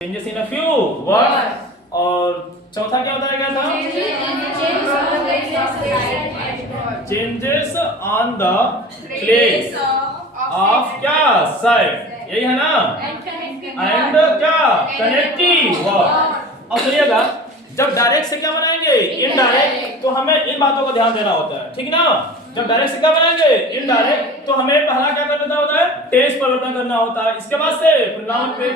Changes in a few words. और चौथा क्या बताया गया था? Changes on the place of क्या साइड, यही है ना। एंड क्या कनेक्टिव वर्ड। अब सुनिएगा, जब डायरेक्ट से क्या बनाएंगे इनडायरेक्ट, तो हमें इन बातों का ध्यान देना होता है, ठीक ना। जब डायरेक्ट से क्या बनाएंगे इनडायरेक्ट, तो हमें पहला क्या करना होता है, टेंस परिवर्तन करना होता है। इसके बाद से प्रोनाउन पे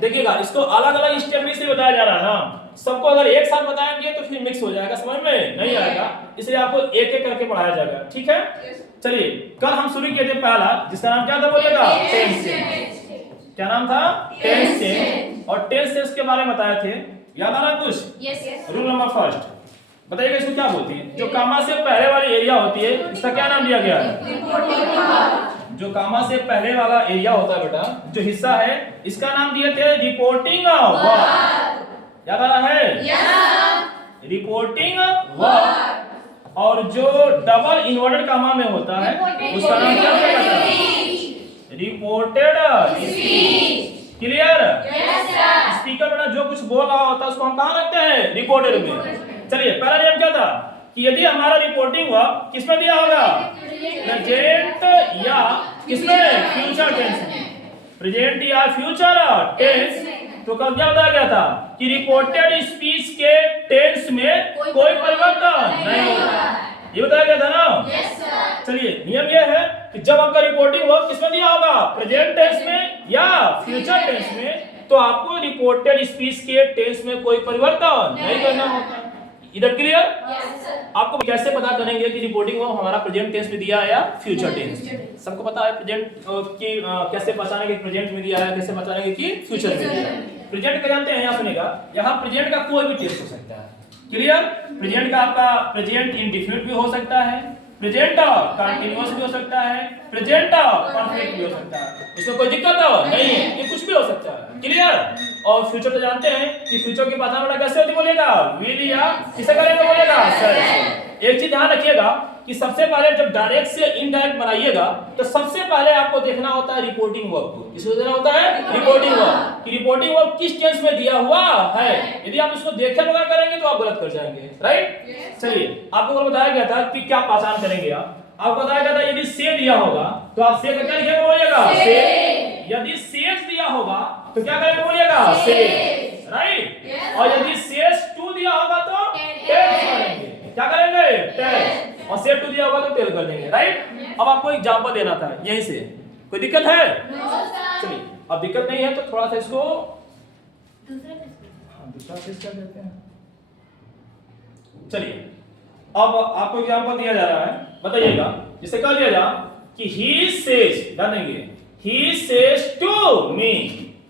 देखिएगा, इसको अलग अलग स्टेप में से बताया जा रहा है ना। सबको अगर एक साथ बताएंगे तो फिर मिक्स हो जाएगा, समझ में नहीं आएगा, इसलिए आपको एक एक करके पढ़ाया जाएगा, ठीक है। चलिए, कल हम शुरू किए थे पहला, जिसका नाम क्या था बोलिएगा, टेंस चेंज। क्या नाम था? Tense change. और टेंस चेंज के बारे में बताए थे, याद आ रहा है कुछ? यस। रूल नंबर फर्स्ट बताइएगा, इसको क्या बोलती है? जो कामा से पहले वाली एरिया होती है, इसका क्या नाम दिया गया है? जो कामा से पहले वाला एरिया होता है बेटा, जो हिस्सा है, इसका नाम दिए थे रिपोर्टिंग वर्ड। याद आ रहा है? यस। Reporting word. और जो डबल इन्वर्टेड कामा में होता है, उसका नाम क्या होता है? Reported speech. Clear? Yes sir. Speaker बेटा जो कुछ बोल रहा होता है उसको हम कहाँ रखते हैं? रिपोर्टेड में। चलिए, पहला नियम क्या था कि यदि हमारा रिपोर्टिंग हुआ किसमें दिया होगा? प्रेजेंट या किसमें? फ्यूचर टेंस में। प्रेजेंट या फ्यूचर टेंस। तो कल क्या बताया गया था कि रिपोर्टेड स्पीच के टेंस में कोई परिवर्तन नहीं होगा, ये बताया गया था ना। Yes sir. चलिए, नियम यह है कि जब आपका रिपोर्टिंग वर्ब किसमें दिया होगा? प्रेजेंट टेंस में या फ्यूचर टेंस में, तो आपको रिपोर्टेड स्पीच के टेंस में कोई परिवर्तन नहीं करना होता। इधर क्लियर? Yes sir. आपको कैसे पता करेंगे कि रिपोर्टिंग वर्ब हमारा प्रेजेंट टेंस में दिया है या फ्यूचर टेंस? सबको पता है प्रेजेंट की कैसे पहचानेंगे कि प्रेजेंट में दिया है, कैसे पहचानेंगे कि फ्यूचर में दिया है। प्रेजेंट का जानते हैं, यहाँ सुनेगा, यहाँ प्रेजेंट का कोई भी टेंस हो सकता है। क्लियर? प्रेजेंट का आपका प्रेजेंट इंडेफिनिट भी हो सकता है, प्रेजेंट कंटीन्यूअस भी हो सकता है, प्रेजेंट परफेक्ट भी हो सकता है। इसमें कोई दिक्कत नहीं है, ये कुछ भी हो सकता है। क्लियर? और फ्यूचर तो जानते हैं कि फ्यूचर की पहचान बेटा कैसे होती बोलेगा? विल या किसे करेंगे बोलेगा? सर। एक चीज ध्यान रखिएगा कि सबसे पहले जब डायरेक्ट से इनडायरेक्ट बनाइएगा, तो सबसे पहले आपको देखना होता है रिपोर्टिंग वर्ब को। किसको देखना होता है? Reporting verb. कि रिपोर्टिंग वर्ब किस टेंस में दिया हुआ है। यदि आप इसको देखे बगैर करेंगे तो आप गलत कर जाएंगे, राइट? चलिए, आपको बताया गया था कि क्या पहचान करेंगे आपको बताया गया था, यदि से दिया होगा तो आप से का क्या लिखेंगे बोलिएगा? से। यदि शेष दिया होगा तो क्या करेंगे बोलिएगा? से, राइट? और यदि शेष टू दिया होगा तो टेल करेंगे। क्या करेंगे? टेल। और शेष टू दिया होगा तो टेल कर देंगे, राइट? अब आपको एग्जांपल देना था यहीं से, कोई दिक्कत है? चलिए, अब दिक्कत नहीं है तो थोड़ा सा इसको दूसरा फेस कर देते हैं। चलिए, अब आपको एग्जांपल दिया जा रहा है, बताइएगा। जिसे कह दिया जा कि he says, ध्यान देंगे, he says to me,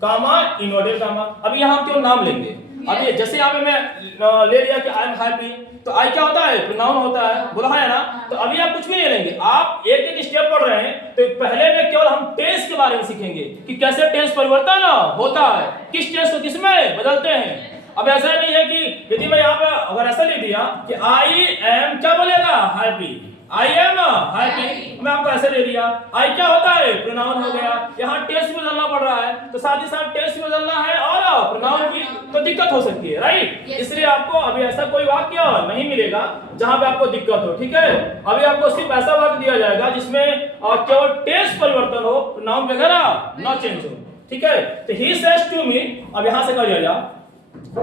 comma inverted comma. अब यहाँ हम केवल नाम लेंगे। अब ये जैसे यहाँ पे मैं ले लिया कि आई एम हैप्पी, तो आई क्या होता है? प्रोनाउन होता है, बोला है ना। तो अभी आप कुछ भी नहीं लेंगे, आप एक एक स्टेप पढ़ रहे हैं, तो पहले में केवल हम टेंस के बारे में सीखेंगे कि कैसे टेंस परिवर्तन होता है, किस टेंस को किसमें बदलते हैं। अब ऐसा नहीं है कि यदि मैं यहाँ पे अगर ऐसा लिख दिया कि आई एम क्या बोलेगा? हैप्पी। आई एम हैप्पी, मैं आपको ऐसे ले दिया, आई क्या होता है? प्रोनाउन हो गया। यहाँ टेंस भी बदलना पड़ रहा है, तो साथ ही साथ टेंस भी बदलना है और प्रोनाउन की तो दिक्कत हो सकती है, राइट? इसलिए आपको अभी ऐसा कोई वाक्य नहीं मिलेगा जहां पे आपको दिक्कत हो, ठीक है। अभी आपको सिर्फ ऐसा वाक्य दिया जाएगा जिसमें केवल टेंस परिवर्तन हो, प्रोनाउन वगैरह ना चेंज हो, ठीक है। तो ही सेज टू मी, अब यहाँ से कर दिया जा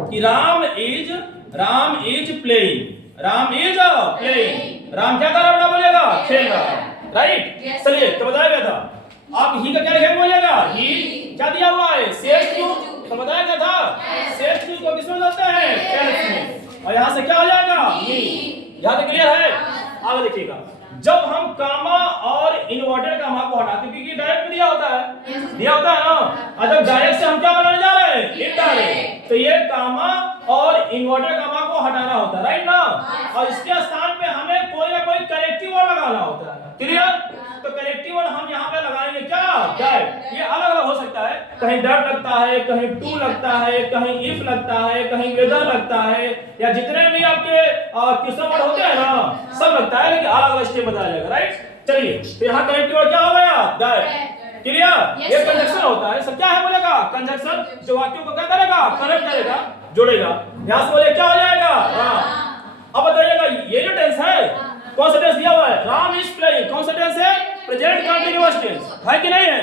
कि Ram is playing, Ram is playing. Ram क्या कर रहा है बोलेगा? खेल रहा है, राइट? चलिए, तो बताया गया था। आप ही का क्या लिखेंगे बोलेगा? ही क्या दिया हुआ है? Says to. तो बताया गया था सेज टू को किसमें बदलते हैं? टेंस में। और यहाँ से क्या हो जाएगा? ही। यहाँ तक क्लियर है? आगे देखिएगा, जब हम कामा और इन्वर्टेड कामा को हटाते हैं, क्योंकि डायरेक्ट में दिया होता है ना। और जब डायरेक्ट से हम क्या बनाने जा रहे हैं? इनडायरेक्ट। तो ये कामा और इन्वर्टेड कामा को हटाना होता है, राइट ना। और इसके स्थान पे हमें कोई ना कोई करेक्टिव वर्ड लगाना होता है। क्लियर? तो करेक्टिव वर्ड हम यहाँ पे लगाएंगे क्या? दैट। ये अलग अलग हो सकता है, कहीं दैट लगता है, कहीं टू लगता है, कहीं इफ लगता है, कहीं वेदर लगता है, या जितने भी आपके क्वेश्चन वर्ड होते हैं ना, सब लगता है, लेकिन अलग अलग स्टेप बताया जाएगा, राइट? चलिए, तो यहाँ करेक्टिव वर्ड क्या हो गया? दैट। क्लियर? Yes, ये sir. कंजक्शन होता है, सर क्या है बोलेगा? कंजक्शन जो वाक्यों को क्या करेगा? कनेक्ट करेगा, जोड़ेगा। यहां से बोले क्या हो जाएगा? राम। अब बताइएगा ये जो टेंस है कौन सा टेंस दिया हुआ है? Ram is playing. कौन सा टेंस है? प्रेजेंट कंटीन्यूअस टेंस है कि नहीं है?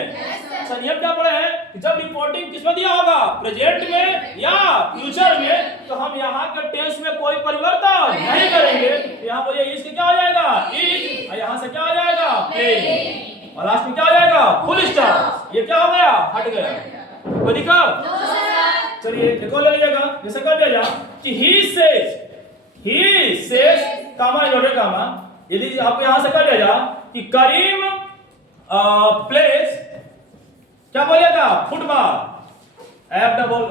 सर नियम क्या पढ़े हैं कि जब रिपोर्टिंग किसमें दिया होगा? प्रेजेंट में या फ्यूचर में, तो हम यहाँ के टेंस में कोई परिवर्तन नहीं करेंगे। यहाँ बोलिए इसके क्या हो जाएगा? इज। यहाँ से क्या हो जाएगा? प्लेइंग। और लास्ट में क्या हो जाएगा? Full stop. ये क्या हो गया? हट गया। कोई दिक्कत? No, sir. चलिए एक और ले लीजिएगा, जैसे कर दिया कि he says comma inverted comma. यदि आपको यहां से कर दिया कि करीम प्लेस क्या बोलेगा? फुटबॉल।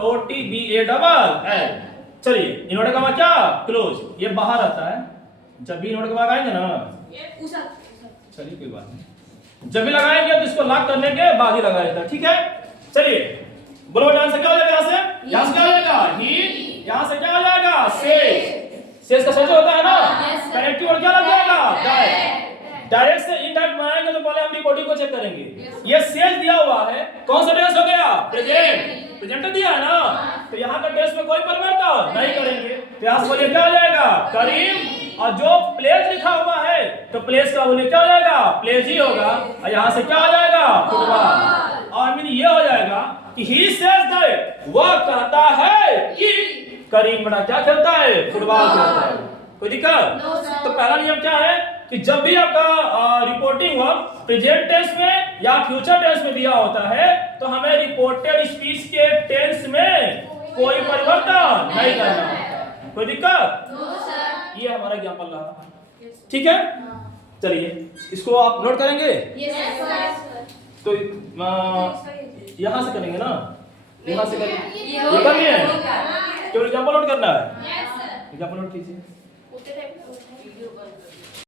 FOOTBALL। चलिए इनवर्टेड कामा क्या? क्लोज। ये बाहर आता है, जब भी इनवर्टेड कामा लगाएंगे ना, चलिए कोई बात नहीं, जब भी लगाएंगे तो इसको लॉक करने के बाद ही लगाया जाता है, ठीक है? चलिए बोलो डांस से क्या हो जाएगा? यहाँ से क्या हो जाएगा? ही। यहाँ से क्या हो जाएगा? सेज का सेज होता है ना, Yes, sir. कनेक्टिव और क्या लग जाएगा? डायरेक्ट। डायरेक्ट से इनडायरेक्ट बनाएंगे तो पहले हम रिपोर्टिंग को चेक करेंगे। ये सेज दिया हुआ है, कौन सा टेंस हो गया? प्रेजेंट। प्रेजेंट दिया है ना, तो यहाँ का टेंस में कोई परिवर्तन नहीं करेंगे। तो यहाँ से बोलिए क्या हो जाएगा? करीम। और जो प्लेस लिखा हुआ है तो प्लेस का बोलिए क्या हो जाएगा? प्लेस ही होगा। और यहाँ से क्या हो जाएगा? फुटबॉल। और मीन ये हो जाएगा कि ही सेज दैट, वह कहता है कि करीम बड़ा क्या खेलता है? फुटबॉल खेलता है। कोई दिक्कत? No, sir. तो पहला नियम क्या है कि जब भी आपका रिपोर्टिंग वर्ब प्रेजेंट टेंस में या फ्यूचर टेंस में दिया होता है तो हमें रिपोर्टेड स्पीच के टेंस में कोई परिवर्तन नहीं करना होता। कोई दिक्कत? No, sir. ये हमारा एग्जांपल रहा, ठीक है? चलिए इसको आप नोट करेंगे, Yes, sir. तो यहाँ से करेंगे ना, यहाँ से करेंगे, ये ये करनी है, होगा। केवल एग्जांपल नोट करना है। Yes, sir. एग्जांपल नोट कीजिए।